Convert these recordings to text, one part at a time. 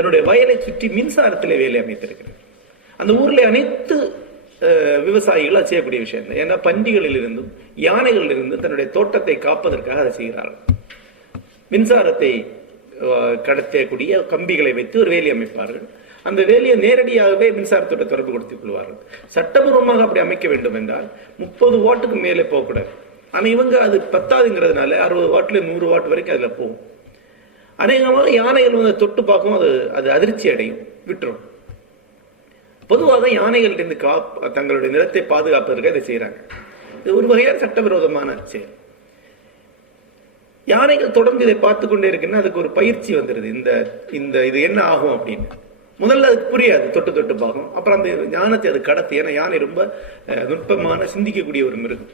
தன்னுடைய வயலை சுற்றி மின்சாரத்திலே வேலை அமைத்திருக்கிறது. அந்த ஊரில் அனைத்து விவசாயிகள் அது செய்யக்கூடிய விஷயம் தான். ஏன்னா பன்றிகளில் இருந்தும் யானைகளில் இருந்தும் தன்னுடைய தோட்டத்தை காப்பதற்காக அதை செய்கிறார்கள். மின்சாரத்தை கடத்தக்கூடிய கம்பிகளை வைத்து ஒரு வேலி அமைப்பார்கள். அந்த வேலியை நேரடியாகவே மின்சாரத்தோட தொடர்பு கொடுத்துக் கொள்வார்கள். சட்டபூர்வமாக அப்படி அமைக்க வேண்டும் என்றால் 30 வாட்டுக்கு மேலே போகக்கூடாது. ஆனால் இவங்க அது 10ங்கிறதுனால 60 வாட்ல 100 வாட் வரைக்கும் அதில் போகும். அநேகமாக யானைகள் வந்து தொட்டு பார்க்கும், அது அதிர்ச்சி அடையும், விட்டுரும். பொதுவாக யானைகளிலிருந்து தங்களுடைய நிலத்தை பாதுகாப்பதற்கு அதை செய்யறாங்க. இது ஒரு வகையான சட்டவிரோதமான செயல். யானைகள் தொடர்ந்து இதை பார்த்து கொண்டே இருக்குன்னா அதுக்கு ஒரு பயிற்சி வந்துடுது. இது என்ன ஆகும் அப்படின்னு முதல்ல அதுக்கு புரியாது, தொட்டு தொட்டு பார்க்கும். அப்புறம் அந்த ஞானத்தை அது கடத்து. ஏன்னா யானை ரொம்ப நுட்பமான சிந்திக்கக்கூடிய ஒரு மிருகம்.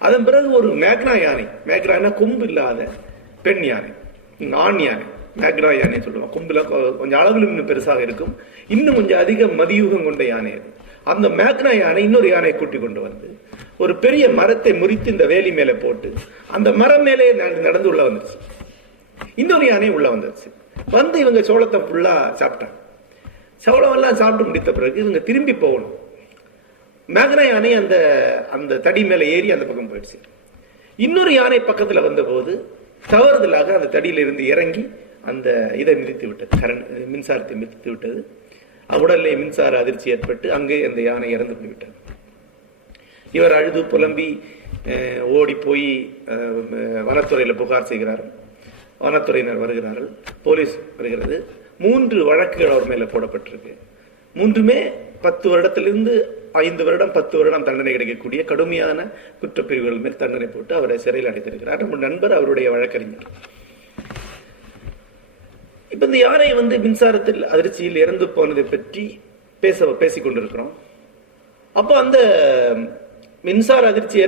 அதன் பிறகு ஒரு மேக்னா யானை, மேக்னா கொம்பு இல்லாத பெண் யானை, ஆண் யானை, மேக்னா யானை சொல்லுவாங்க. கொம்புல கொஞ்சம் அளவில் இன்னும் பெருசாக இருக்கும், இன்னும் கொஞ்சம் அதிக மதியூகம் கொண்ட யானை அது. அந்த மேக்னா யானை இன்னொரு யானையை கூட்டி கொண்டு வந்து ஒரு பெரிய மரத்தை முறித்து இந்த வேலி மேலே போட்டு அந்த மரம் மேலே நடந்து உள்ள வந்துருச்சு. இன்னொரு யானை உள்ள வந்துருச்சு. வந்து இவங்க சோளத்தை ஃபுல்லா சாப்பிட்டாங்க. சோளம் எல்லாம் சாப்பிட்டு முடித்த பிறகு இவங்க திரும்பி போகணும். மேக்னா யானை அந்த தடி மேலே ஏறி அந்த பக்கம் போயிடுச்சு. இன்னொரு யானை பக்கத்துல வந்த போது தவறுதலாக அந்த தடியில இருந்து இறங்கி அந்த இதை மிதித்து விட்டது, மின்சாரத்தை மிதித்து விட்டது. உடல்ல மின்சார அதிர்ச்சி ஏற்பட்டு அங்கே அந்த யானை இறந்து போய்விட்டது. இவர் அழுது புலம்பி ஓடி போய் வனத்துறையில புகார் செய்கிறார். வனத்துறையினர் வருகிறார்கள், போலீஸ் வருகிறது. 3 வழக்குகள் அவர் மேல போடப்பட்டிருக்கு. 3மே 10 வருடத்திலிருந்து 5 வருடம் 10 வருடம் தண்டனை கிடைக்கக்கூடிய கடுமையான குற்றப்பிரிவுகள் மேல் தண்டனை போட்டு அவரை சிறையில் அடைத்திருக்கிறார். நம்ம நண்பர் அவருடைய வழக்கறிஞர். இப்ப இந்த யானை மின்சாரத்தில் அதிர்ச்சியில் இறந்து போனதை பற்றி பேசிக் கொண்டிருக்கிறோம். அப்போ அந்த மின்சார அதிர்ச்சி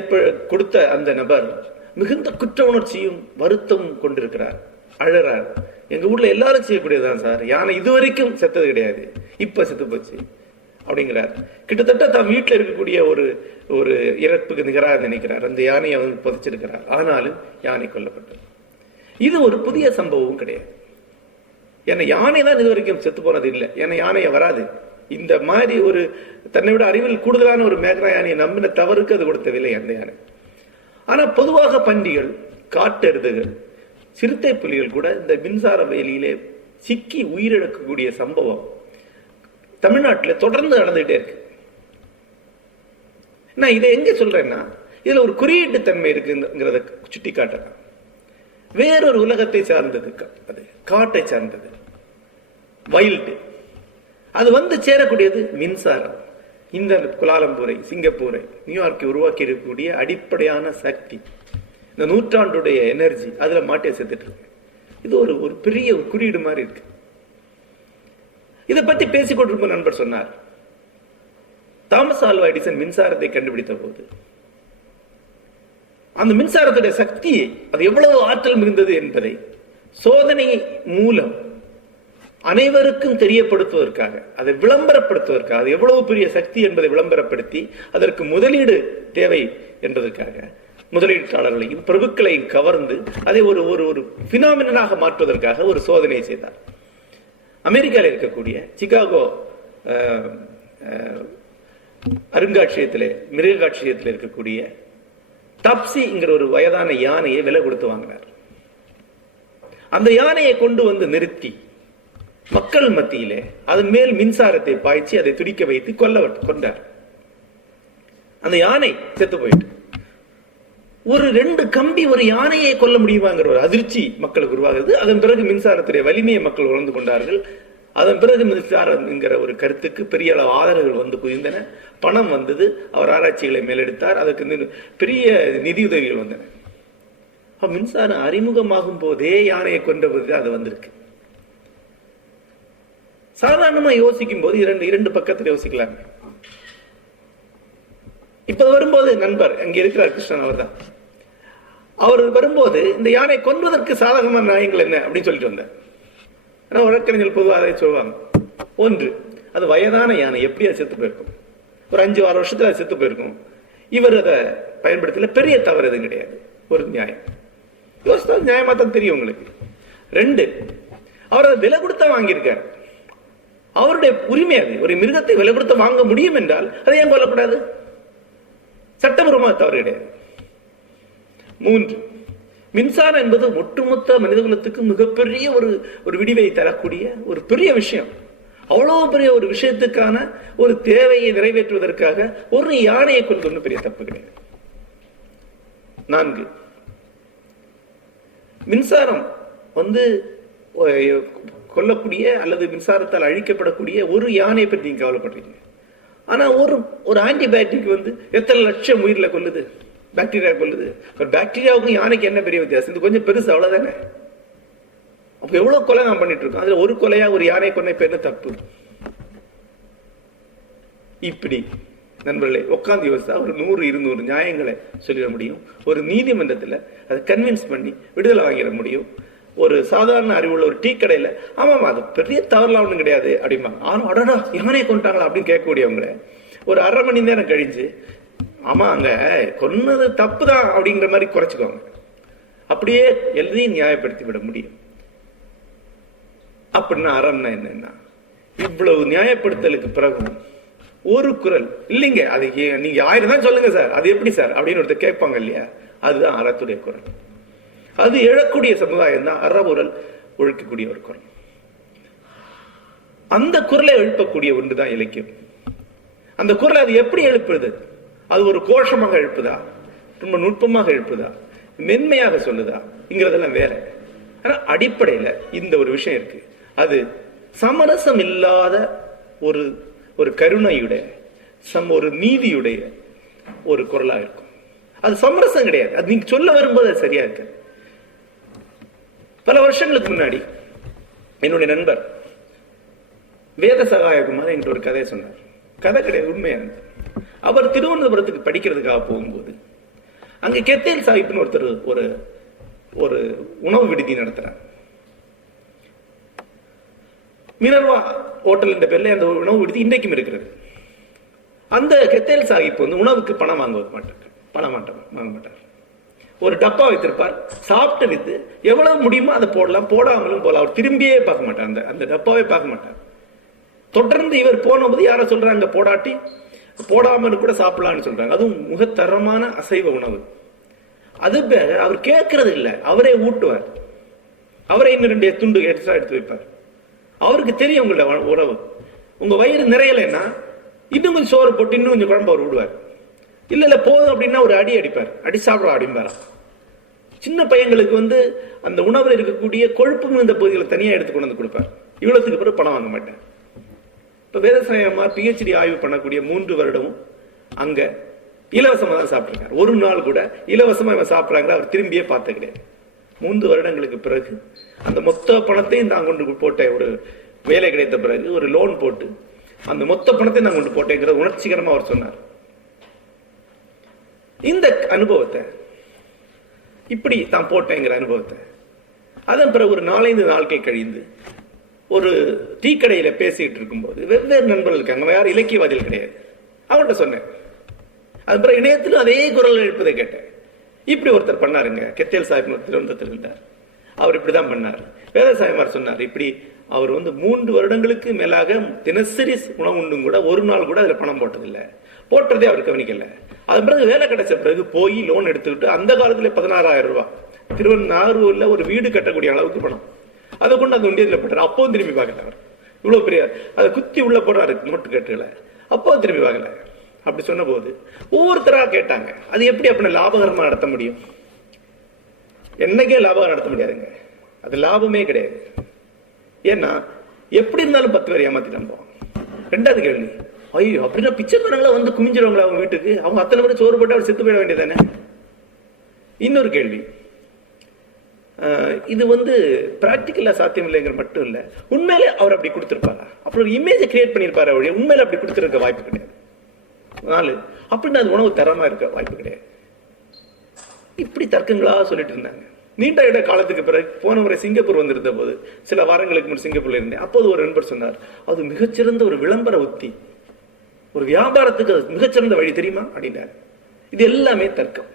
கொடுத்த அந்த நபர் மிகுந்த குற்ற உணர்ச்சியும் வருத்தமும் கொண்டிருக்கிறார், அழறார். எங்க ஊர்ல எல்லாரும் செய்யக்கூடியதுதான் சார், யானை இதுவரைக்கும் செத்தது கிடையாது, இப்ப செத்து போச்சு அப்படிங்கிறார். கிட்டத்தட்ட தான் வீட்டில் இருக்கக்கூடிய ஒரு இறப்புக்கு நிகராக நினைக்கிறார். அந்த யானையை புதைச்சிருக்கிறார். ஆனாலும் யானை கொல்லப்பட்டது. இது ஒரு புதிய சம்பவம் கிடையாது. ஏன்னா யானை தான் இது வரைக்கும் செத்து போனது இல்லை. ஏன்னா யானையை வராது. இந்த மாதிரி ஒரு தன்னை விட அறிவில் கூடுதலான ஒரு மேக்னா யானையை நம்பின தவறுக்கு அது கொடுத்த விலை அந்த யானை. ஆனா பொதுவாக பன்றிகள், காட்டெருதுகள், சிறுத்தை புலிகள் கூட இந்த மின்சார வேலியிலே சிக்கி உயிரிழக்கக்கூடிய சம்பவம் தமிழ்நாட்டில் தொடர்ந்து நடந்துகிட்டே இருக்கு. நான் இதை எங்க சொல்றேன்னா, இதுல ஒரு குறியீட்டு தன்மை இருக்குங்கிறத சுட்டி காட்டுறேன். வேறொரு உலகத்தை சார்ந்தது, அது காட்டை சார்ந்தது, வைல்டு. அது சேரக்கூடியது மின்சாரம். இந்த குலாலம்பூரை, சிங்கப்பூரை, நியூயார்க்கை உருவாக்கி இருக்கக்கூடிய அடிப்படையான சக்தி, இந்த நூற்றாண்டுடைய எனர்ஜி அதுல மாட்டிய செத்துட்டு இருக்கு. இது ஒரு பெரிய குறியீடு மாதிரி இருக்கு. இதை பத்தி பேசிக்கொண்டிருக்கும் நண்பர் சொன்னார், தாமஸ் ஆல்வா எடிசன் மின்சாரத்தை கண்டுபிடித்த போது அந்த மின்சாரத்துடைய சக்தி அது எவ்வளவு ஆற்றல் மிகுந்தது என்பதை சோதனை மூலம் அனைவருக்கும் தெரியப்படுத்துவதற்காக, அதை விளம்பரப்படுத்துவதற்காக, அது எவ்வளவு பெரிய சக்தி என்பதை விளம்பரப்படுத்தி அதற்கு முதலீடு தேவை என்பதற்காக முதலீட்டாளர்களையும் பிரபுக்களையும் கவர்ந்து அதை ஒரு பினாமினாக மாற்றுவதற்காக ஒரு சோதனை செய்தார். அமெரிக்காவில் இருக்கக்கூடிய சிகாகோ அருங்காட்சியகத்திலே, மிருக காட்சியகத்தில் இருக்கக்கூடிய டாப்சிங்கிற ஒரு வயதான யானையை விலை கொடுத்து வாங்கினார். அந்த யானையை கொண்டு நிறுத்தி மக்கள் மத்தியிலே அதன் மேல் மின்சாரத்தை பாய்ச்சி அதை துடிக்க வைத்து கொண்டார். அந்த யானை செத்து போயிட்டு. ஒரு 2 கம்பி ஒரு யானையை கொல்ல முடியுமாங்கிற ஒரு அதிர்ச்சி மக்களுக்கு உருவாகுது. அதன் பிறகு மின்சாரத்துடைய வலிமையை மக்கள் உணர்ந்து கொண்டார்கள். அதன் பிறகு மின்சாரம் என்கிற ஒரு கருத்துக்கு பெரிய அளவு ஆதரவுகள் குவிந்தன. பணம் வந்தது. அவர் ஆராய்ச்சிகளை மேலெடுத்தார். அதற்கு பெரிய நிதியுதவிகள் வந்தன. மின்சாரம் அறிமுகமாகும் போதே யானையை கொண்ட போது அது வந்திருக்கு. சாதாரணமா யோசிக்கும் போது இரண்டு பக்கத்தில் யோசிக்கலாம். இப்ப வரும்போது நண்பர் அங்க இருக்கிறார், கிருஷ்ணன் அவர் தான். அவர் வரும்போது இந்த யானை கொன்றுவதற்கு சாதகமான நியாயங்கள் என்ன அப்படின்னு சொல்லிட்டு வந்தார். வழக்கறிஞர்கள் பொதுவாக அதை சொல்லுவாங்க. 1, அது வயதான யானை, எப்படி அது செத்து போயிருக்கும், ஒரு 5-6 வருஷத்துல அது செத்து போயிருக்கும். இவர் அதை பயன்படுத்தல, பெரிய தவறு எதுவும் கிடையாது, ஒரு நியாயம். யோசித்தா நியாயமா தான் தெரியும் உங்களுக்கு. 2, அவர் அதை விலை கொடுத்தா வாங்கியிருக்கார். அவருடைய உரிமை அது. ஒரு மிருகத்தை விலை கொடுத்து வாங்க முடியும் என்றால் அதை ஏன் கொல்லக்கூடாது? சட்டபூர்வமாக தவறு கிடையாது. 3, மின்சாரம் என்பது ஒட்டுமொத்த மனிதகுலத்துக்கு மிகப்பெரிய ஒரு விடிவை தரக்கூடிய ஒரு பெரிய விஷயம். அவ்வளவு பெரிய ஒரு விஷயத்துக்கான ஒரு தேவையை நிறைவேற்றுவதற்காக ஒரு யானையை கொண்டு ஒன்றும் பெரிய தப்பு கிடையாது. 4, மின்சாரம் கொல்லக்கூடிய அல்லது மின்சாரத்தால் அழிக்கப்படக்கூடிய ஒரு யானையை பற்றி நீங்க கவலைப்படுறீங்க. ஆனா ஒரு ஆன்டிபயோட்டிக் எத்தனை லட்சம் உயிரில கொல்லுது, பாக்டீரியா கொல்லுது. பாக்டீரியாவுக்கும் யானைக்கு என்ன பெரிய வித்தியாசம்? இது கொஞ்சம் பெருசு, அவ்வளவுதானே. அப்ப எவ்வளவு கொலை நாம் பண்ணிட்டு இருக்கோம். அதுல ஒரு கொலையா ஒரு யானை கொன்ன பேரு தப்பு. இப்படி நண்பர்களே உட்காந்து யோசித்தா ஒரு 100-200 நியாயங்களை சொல்லிட முடியும். ஒரு நீதிமன்றத்தில் அதை கன்வின்ஸ் பண்ணி விடுதலை வாங்கிட முடியும். ஒரு சாதாரண அறிவுள்ள ஒரு டீ கடையில் ஆமாம் அது பெரிய தவறுலாம் ஒன்றும் கிடையாது அப்படிம்பாங்க. ஆனா அடடா யானையை கொண்டாங்களா அப்படின்னு கேட்கக்கூடியவங்களை ஒரு 1/2 மணி நேரம் கழிஞ்சு ஆமா அங்க கொன்னது தப்பு தான் அப்படிங்கிற மாதிரி குறைச்சிக்குவாங்க. அப்படியே எல்லாத்தையும் நியாயப்படுத்தி விட முடியும். அப்படின்னா அறம்னா என்னன்னா, இவ்வளவு நியாயப்படுத்தலுக்கு பிறகும் ஒரு குரல் இல்லைங்க, அது நீங்க 1000 தான் சொல்லுங்க சார், அது எப்படி சார் அப்படின்னு ஒருத்தர் கேட்பாங்க இல்லையா, அதுதான் அறத்துடைய குரல். அது எழக்கூடிய சமுதாயம் தான் அறவுரல் ஒழிக்கக்கூடிய ஒரு குரல். அந்த குரலை எழுப்பக்கூடிய ஒன்றுதான் இலக்கியம். அந்த குரலை அது எப்படி எழுப்புறது? அது ஒரு கோஷமாக எழுப்புதா, ரொம்ப நுட்பமாக எழுப்புதா, மென்மையாக சொல்லுதாங்கிறதெல்லாம் வேற. ஆனா அடிப்படையில இந்த ஒரு விஷயம் இருக்கு. அது சமரசம் இல்லாத ஒரு கருணையுடைய ஒரு நீதியுடைய ஒரு குரலா இருக்கும். அது சமரசம் கிடையாது. அது நீங்க சொல்ல வரும்போது அது சரியா இருக்கு. பல வருஷங்களுக்கு முன்னாடி என்னுடைய நண்பர் வேத சகாயகுமார் என்கிட்ட ஒரு கதையை சொன்னார். கதை கிடையாது, உண்மையானது. அவர் திருவனந்தபுரத்துக்கு படிக்கிறதுக்காக போகும்போது அங்க கெத்தேல் சாஹிப்னு ஒருத்தர் ஒரு உணவு விடுதி நடத்துறார். மினர்வா ஹோட்டல் என்ற பேர்ல அந்த உணவு விடுதி இன்றைக்கும் இருக்கிறது. அந்த கெத்தேல் சாஹிப் உணவுக்கு பணம் வாங்க மாட்டார். ஒரு டப்பா வைத்திருப்பார். சாப்பிட்டு வித்து எவ்வளவு முடியுமோ அதை போடலாம், போடாமலும் போகலாம். அவர் திரும்பியே பார்க்க மாட்டார், அந்த டப்பாவே பார்க்க மாட்டார். தொடர்ந்து இவர் போனபோது யார சொல்றாங்க, போடாட்டி போடாமல் கூட சாப்பிடலாம்னு சொல்றாங்க. அதுவும் முகத்தரமான அசைவ உணவு. அது பேர அவர் கேட்கறது இல்லை, அவரே ஊட்டுவார். அவரே இன்னும் 2 துண்டு எக்ஸ்ட்ரா எடுத்து வைப்பார். அவருக்கு தெரியும் உங்களோட உறவு. உங்க வயிறு நிறையலைன்னா இன்னும் கொஞ்சம் சோறு போட்டு இன்னும் கொஞ்சம் குழம்பு அவர் விடுவார். இல்ல போதும் அப்படின்னா ஒரு அடிப்பார். அடி சாப்பிட அடிப்பாரா. சின்ன பையங்களுக்கு அந்த உணவில் இருக்கக்கூடிய கொழுப்பு இந்த பகுதிகளை தனியா எடுத்து கொண்டு வந்து கொடுப்பார். இவ்வளவுக்கு பிறகு பணம் வாங்க மாட்டேன். இப்ப வேதசாயமா PhD ஆய்வு பண்ணக்கூடிய 3 வருடமும் அங்க இலவசமா தான் சாப்பிட்டிருக்காரு. ஒரு நாள் கூட இலவசமா இவன் சாப்பிட்றாங்க அவர் திரும்பியே பார்த்த கிடையாது. 3 வருடங்களுக்கு பிறகு அந்த மொத்த பணத்தையும் நான் கொண்டு போட்டேன். ஒரு வேலை கிடைத்த பிறகு ஒரு லோன் போட்டு அந்த மொத்த பணத்தை நான் கொண்டு போட்டேங்கிற உணர்ச்சிகரமா அவர் சொன்னார். இந்த அனுபவத்தை இப்படி தான் போட்டேங்கிற அனுபவத்தை அதன் பிறகு ஒரு 4-5 நாட்கள் கழிந்து ஒரு டீ கடையில பேசிட்டு இருக்கும்போது வெவ்வேறு நண்பர்கள் இருக்காங்க, யாரும் இலக்கியவாதிகள் கிடையாது. அவங்கள்ட்ட சொன்னேன். அது பிறகு இணையத்திலும் அதே குரல் எழுப்பதை கேட்டேன். இப்படி ஒருத்தர் பண்ணாருங்க, கெத்தேல் சாஹிப் திருவனந்தபுரத்தில் இருந்தார். அவர் இப்படிதான் பண்ணார். வேதசாயமார் சொன்னார், இப்படி அவர் 3 வருடங்களுக்கு மேலாக தினசரி உணவு உண்டும் கூட ஒரு நாள் கூட அதுல பணம் போட்டதில்லை. போட்டதே அவர் கவனிக்கல. அது பிறகு வேலை கிடைச்ச பிறகு போய் லோன் எடுத்துக்கிட்டு அந்த காலத்துல 16,000 ரூபாய் திருவண்ணாமலையில ஒரு வீடு கட்டக்கூடிய அளவுக்கு பணம் அதை கொண்டு அந்த உண்டியத்தில் போட்டார். அப்பவும் திரும்பி பார்க்கல. இவ்வளவு பெரிய அதை குத்தி உள்ள போறாரு நோட்டு கட்டுல. அப்போ திரும்பி பார்க்கல. அப்படி சொன்ன போது ஒவ்வொருத்தரா கேட்டாங்க, அது எப்படி அப்படி லாபகரமா நடத்த முடியும்? என்னைக்கே லாபகரம் நடத்த முடியாதுங்க. அது லாபமே கிடையாது. ஏன்னா எப்படி இருந்தாலும் 10 பேர் ஏமாத்திட்டு போவாங்க. 2வது கேள்வி, ஐயோ அப்படின்னா பிச்சைக்காரங்களா குமிஞ்சிருவாங்களா அவங்க வீட்டுக்கு? அவங்க அத்தனை பேர் சோறு போட்டு அவர் செத்து போயிட வேண்டியதானே? இன்னொரு கேள்வி, இது பிராக்டிக்கலா சாத்தியம் இல்லைங்கிற மட்டும் இல்ல, உண்மையிலே அவர் அப்படி கொடுத்திருப்பாரா? அப்புறம் ஒரு இமேஜை கிரியேட் பண்ணிருப்பாரு. அவருடைய உண்மையில அப்படி கொடுத்திருக்க வாய்ப்பு கிடையாது. 4, அப்படின்னு அது உணவு தரமா இருக்க வாய்ப்பு கிடையாது. இப்படி தர்க்கங்களா சொல்லிட்டு இருந்தாங்க. நீண்ட இட காலத்துக்கு பிறகு போன முறை சிங்கப்பூர் வந்திருந்த போது சில வாரங்களுக்கு முன் சிங்கப்பூர்ல இருந்தேன். அப்போது ஒரு நண்பர் சொன்னார், அது மிகச்சிறந்த ஒரு விளம்பர உத்தி, ஒரு வியாபாரத்துக்கு அது மிகச்சிறந்த வழி தெரியுமா அப்படின்னாரு. இது எல்லாமே தர்க்கம்.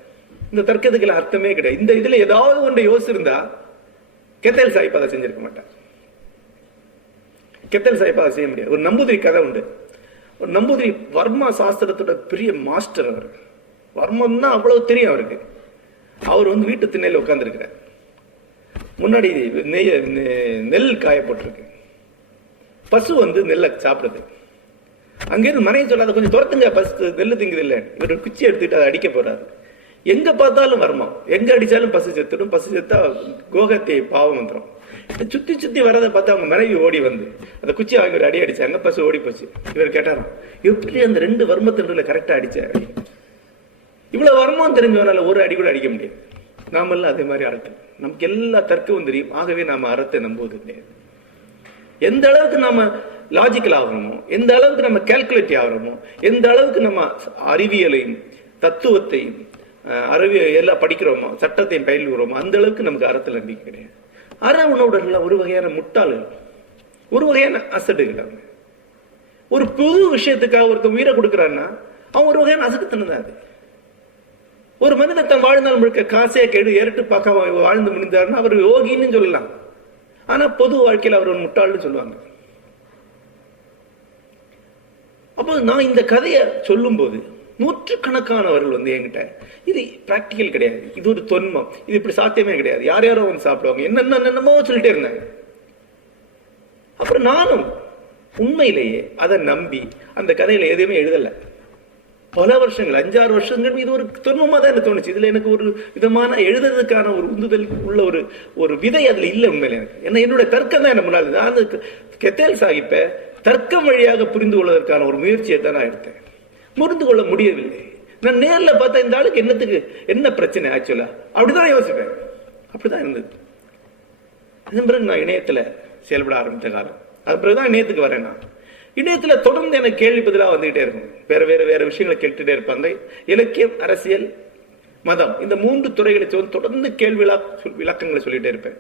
இந்த தர்க்கத்துக்கு அர்த்தமே கிடையாது. இந்த இதுல ஏதாவது ஒன்றை யோசிச்சிருந்தா கெத்தேல் சாஹிப் அதை செஞ்சிருக்க மாட்டார். கெத்தல் சாஹிப்பா செய்ய முடியாது. ஒரு நம்பூதிரி கதை உண்டு. ஒரு நம்பூதிரி வர்மா சாஸ்திரத்தோட பெரிய மாஸ்டர். அவர் வர்மம்னா அவ்வளவு தெரியும் அவருக்கு. அவர் வந்து வீட்டு திண்ணையில உட்கார்ந்துருக்கிறார். முன்னாடி நெல் காயப்பட்டிருக்கு. பசு வந்து நெல்லை சாப்பிடுது. அங்கேருந்து மனைவி சொல்லாத கொஞ்சம் துரத்துங்க, பசு நெல்லு திங்குது இல்லை. இவர் குச்சி எடுத்துட்டு அதை அடிக்க போறாரு. எங்க பார்த்தாலும் வர்மம், எங்க அடிச்சாலும் பசு செத்துடும். பசு செத்தா கோகத்தை பாவம் வந்துடும். சுத்தி சுத்தி வரதை பார்த்து அவங்க மனைவி ஓடி வந்து அந்த குச்சி வாங்கி ஒரு அடி அடிச்சாங்க. பசு ஓடி போச்சு. இவர் கேட்டாராம், எப்படி அந்த 2 வர்மத்தினர்களை கரெக்டா அடிச்சாரு? இவ்வளவு வர்மம் தெரிஞ்சவனால ஒரு அடி கூட அடிக்க முடியாது. நாமெல்லாம் அதே மாதிரி அறத்தை, நமக்கு எல்லா தர்க்கமும் தெரியும். ஆகவே நாம அறத்தை நம்புவது கிடையாது. எந்த அளவுக்கு நாம லாஜிக்கல் ஆகிறோமோ, எந்த அளவுக்கு நம்ம கால்குலேட் ஆகிறோமோ, எந்த அளவுக்கு நம்ம அறிவியலையும் தத்துவத்தையும் எல்லாம் படிக்கிறோமோ, சட்டத்தையும் பயில்கிறோமோ, அந்த அளவுக்கு நமக்கு அறத்தில் நம்பிக்கை கிடையாது. அற உணவுடர்கள் ஒரு வகையான முட்டாள்கள், ஒரு வகையான அசடுகள். ஒரு புது விஷயத்துக்காக ஒருத்தர் உயிரை கொடுக்குறான்னா அவன் ஒரு வகையான அசட்டுத்தனம் தான் அது. ஒரு மனிதன் தன் வாழ்நாள் முழுக்க காசே கேடு ஏறிட்டு பார்க்க வாழ்ந்து முடிந்தாருன்னா அவர் யோகின்னு சொல்லலாம். ஆனா பொது வாழ்க்கையில் அவர் ஒரு முட்டாள்னு சொல்லுவாங்க. அப்போ நான் இந்த கதையை சொல்லும் போது நூற்றுக்கணக்கானவர்கள் வந்து என்கிட்ட இது பிராக்டிக்கல் கிடையாது, இது ஒரு தொன்மம், இது இப்படி சாத்தியமே கிடையாது, யார் யாரோ வந்து சாப்பிடுவாங்க, என்னென்னமோ சொல்லிட்டே இருந்தாங்க. அப்புறம் நானும் உண்மையிலேயே அதை நம்பி அந்த கதையில எதுவுமே எழுதலை. பல வருஷங்கள், 5-6 வருஷங்கள் இது ஒரு தொன்மமா தான் எனக்கு தோணுச்சு. இதுல எனக்கு ஒரு விதமான எழுதுறதுக்கான ஒரு உந்துதல் உள்ள ஒரு விதை அதுல இல்லை உண்மையில எனக்கு. ஏன்னா என்னுடைய தர்க்கம் தான் என்ன முன்னாள். நான் கெத்தேல் சாஹிப்பை தர்க்கம் வழியாக புரிந்து கொள்வதற்கான ஒரு முயற்சியை தான் நான் எடுத்தேன். புரிந்து கொள்ள முடியவில்லை. நான் நேர்ல பார்த்தா இந்த ஆளுக்கு என்னத்துக்கு என்ன பிரச்சனை ஆக்சுவலா அப்படிதான் யோசிப்பேன். அப்படிதான் இருந்தது. அதன் பிறகு நான் இணையத்துல செயல்பட ஆரம்பித்த காலம். அது பிறகுதான் இணையத்துக்கு வரேன். நான் இணையத்துல தொடர்ந்து எனக்கு கேள்வி பதிலாக வந்துகிட்டே இருக்கும். வேற விஷயங்களை கேட்டுட்டே இருப்பாங்க. இலக்கியம், அரசியல், மதம், இந்த 3 துறைகளை தொடர்ந்து கேள்வி விளக்கங்களை சொல்லிட்டே இருப்பேன்.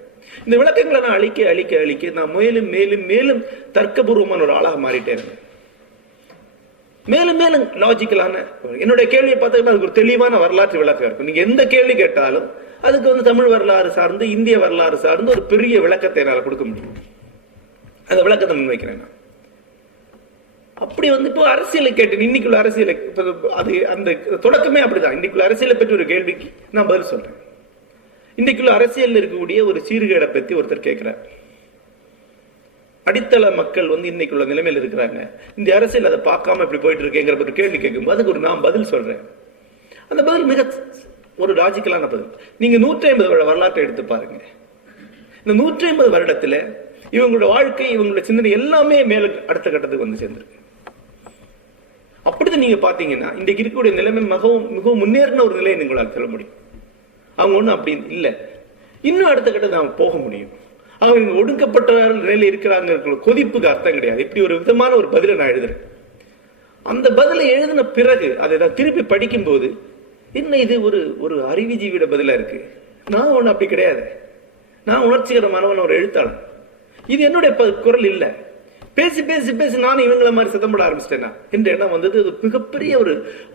இந்த விளக்கங்களை நான் அழிக்க நான் மேலும் மேலும் மேலும் தர்க்கபூர்வமான ஒரு ஆளாக மாறிட்டே இருந்தேன். மேலும் மேலும் லாஜிக்கலான என்னுடைய கேள்வியை பார்த்தீங்கன்னா அதுக்கு ஒரு தெளிவான வரலாற்று விளக்கம் இருக்கும். நீங்க எந்த கேள்வி கேட்டாலும் அதுக்கு வந்து தமிழ் வரலாறு சார்ந்து, இந்திய வரலாறு சார்ந்து ஒரு பெரிய விளக்கத்தை என்னால் கொடுக்க முடியும். அந்த விளக்கத்தை முன்வைக்கிறேன் நான். அப்படி வந்து இப்போ அரசியலை கேட்டேன். இன்னைக்குள்ள அரசியலை அது அந்த தொடக்கமே அப்படிதான். இன்னைக்குள்ள அரசியலை பற்றி ஒரு கேள்விக்கு நான் பதில் சொல்றேன். இன்னைக்குள்ள அரசியல் இருக்கக்கூடிய ஒரு சீர்கேடை பற்றி ஒருத்தர் கேட்கிறார். அடித்தள மக்கள் வந்து இன்னைக்குள்ள நிலைமையில் இருக்கிறாங்க. இந்த அரசியல் அதை பார்க்காம இப்படி போயிட்டு இருக்கேங்கிற ஒரு கேள்வி கேட்கும்போது அதுக்கு ஒரு நான் பதில் சொல்றேன். அந்த பதில் மிக ஒரு லாஜிக்கலான பதில். நீங்க 150 வருட வரலாற்றை எடுத்து பாருங்க. இந்த 150 வருடத்துல இவங்களோட வாழ்க்கை, இவங்களோட சிந்தனை எல்லாமே மேல அடுத்த கட்டத்துக்கு வந்து சேர்ந்திருக்கு. அப்படிதான் நீங்க பாத்தீங்கன்னா இன்றைக்கு இருக்கக்கூடிய நிலைமை மிகவும் முன்னேறின ஒரு நிலையை நீங்களால் சொல்ல முடியும். அவங்க ஒண்ணும் அப்படி இல்லை, இன்னும் அடுத்த கட்டத்தை அவங்க போக முடியும். அவங்க ஒடுக்கப்பட்ட நிலையில இருக்கிறாங்க. கொதிப்புக்கு அர்த்தம் கிடையாது. இப்படி ஒரு விதமான ஒரு பதிலை நான் எழுதுறேன். அந்த பதிலை எழுதின பிறகு அதை நான் திருப்பி படிக்கும் போது என்ன இது ஒரு அறிவுஜீவியோட பதிலா இருக்கு. நான் ஒண்ணு அப்படி கிடையாது. நான் உணர்ச்சிகரமானவன், ஒரு எழுத்தாளன். இது என்னுடைய குரல் இல்லை. பேசி பேசி பேசி நானும் இவங்கள மாதிரி சத்தம் போட ஆரம்பிச்சிட்டேன்னா என்ற எண்ணம் வந்தது. அது மிகப்பெரிய